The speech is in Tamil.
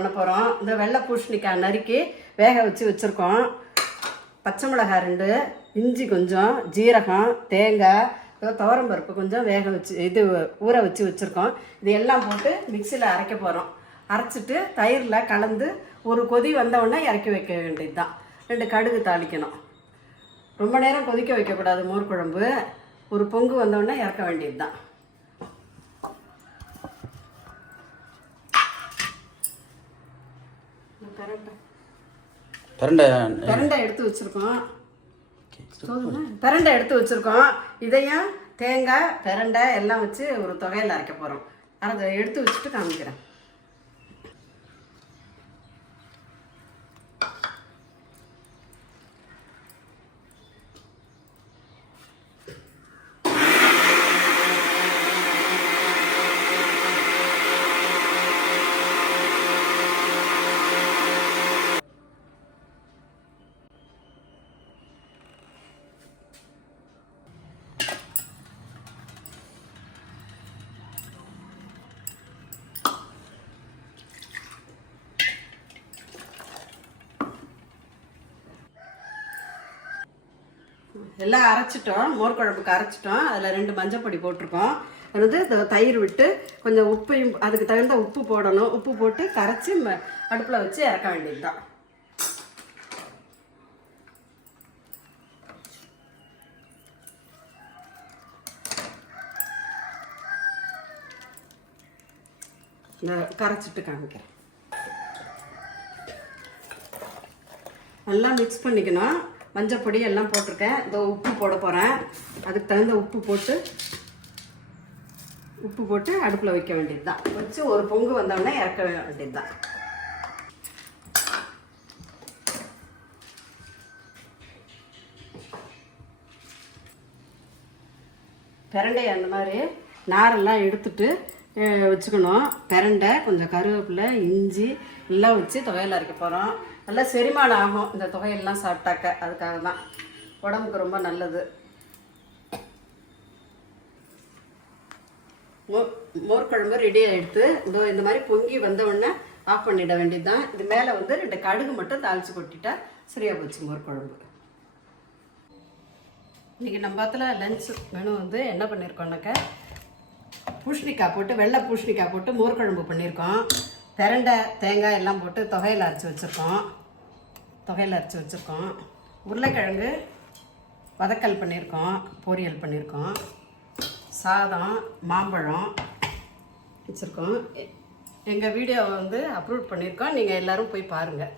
பண்ண போகிறோம் இந்த வெள்ளை பூசணிக்காய் நறுக்கி வேக வச்சு வச்சுருக்கோம். பச்சை மிளகாய் ரெண்டு இஞ்சி கொஞ்சம் ஜீரகம் தேங்காய் துவரம் பருப்பு கொஞ்சம் வேக வச்சு இது ஊற வச்சு வச்சுருக்கோம். இது எல்லாம் போட்டு மிக்சியில் அரைக்க போகிறோம் அரைச்சிட்டு தயிரில் கலந்து ஒரு கொதி வந்தவுடனே இறக்கி வைக்க வேண்டியது தான் ரெண்டு கடுகு தாளிக்கணும். ரொம்ப நேரம் கொதிக்க வைக்கக்கூடாது மோர் குழம்பு. ஒரு பொங்கு வந்தவுடனே இறக்க வேண்டியது தான் பிரண்டை பிரண்டை எடுத்து வச்சுருக்கோம். பிரண்டை எடுத்து வச்சுருக்கோம். இதையும் தேங்காய் பிரண்டை எல்லாம் வச்சு ஒரு தொகையில் அரைக்க போகிறோம் அதை எடுத்து வச்சுட்டு காமிக்கிறேன். எல்லாம் அரைச்சிட்டோம். மோர் குழம்புக்கு அரைச்சிட்டோம். அதில் ரெண்டு மஞ்சள் பொடி போட்டிருக்கோம். அது வந்து இந்த தயிர் விட்டு கொஞ்சம் உப்பையும் அதுக்கு தகுந்த உப்பு போடணும். உப்பு போட்டு கரைச்சி அடுப்பில் வச்சு இறக்க வேண்டியது தான் கரைச்சிட்டு காமிக்கிறேன். நல்லா மிக்ஸ் பண்ணிக்கணும். மஞ்சள் பொடி எல்லாம் போட்டிருக்கேன். இதோ உப்பு போட போகிறேன் அதுக்கு தகுந்த உப்பு போட்டு உப்பு போட்டு அடுப்பில் வைக்க வேண்டியது தான் வச்சு ஒரு பொங்கு வந்தோடனே இறக்க வேண்டியது தான் பிரண்டை அந்த மாதிரி நாரெல்லாம் எடுத்துட்டு வச்சுக்கணும். பிரண்டை கொஞ்சம் கருவேப்பிலை இஞ்சி எல்லாம் வச்சு துவையல் அரைக்க போகிறோம் நல்லா செரிமானம் ஆகும். இந்த தொகையெல்லாம் சாப்பிட்டாக்க. அதுக்காக தான் உடம்புக்கு ரொம்ப நல்லது. மோர் மோர் குழம்பு ரெடி ஆகிடுது இதோ இந்த மாதிரி பொங்கி வந்தவுடனே ஆஃப் பண்ணிட வேண்டியது தான் இது மேலே வந்து ரெண்டு கடுகு மட்டும் தாளித்து கொட்டிட்டா சரியாக போச்சு மோர்க்குழம்பு. இன்றைக்கி நம்ம இடத்துல லஞ்ச் மெனு வந்து என்ன பண்ணியிருக்கோம்னாக்க பூஷணிக்காய் போட்டு வெள்ளை பூஷணிக்காய் போட்டு மோர்க்குழம்பு பண்ணியிருக்கோம் திரண்டை தேங்காய் எல்லாம் போட்டு தொகையில் அரைச்சி வச்சுருக்கோம். தொகையில் அரைச்சி வச்சுருக்கோம். உருளைக்கிழங்கு வதக்கல் பண்ணியிருக்கோம் பொரியல் பண்ணியிருக்கோம். சாதம் மாம்பழம் வச்சுருக்கோம். எங்கள் வீடியோவை வந்து அப்லோட் பண்ணியிருக்கோம். நீங்கள் எல்லோரும் போய் பாருங்கள்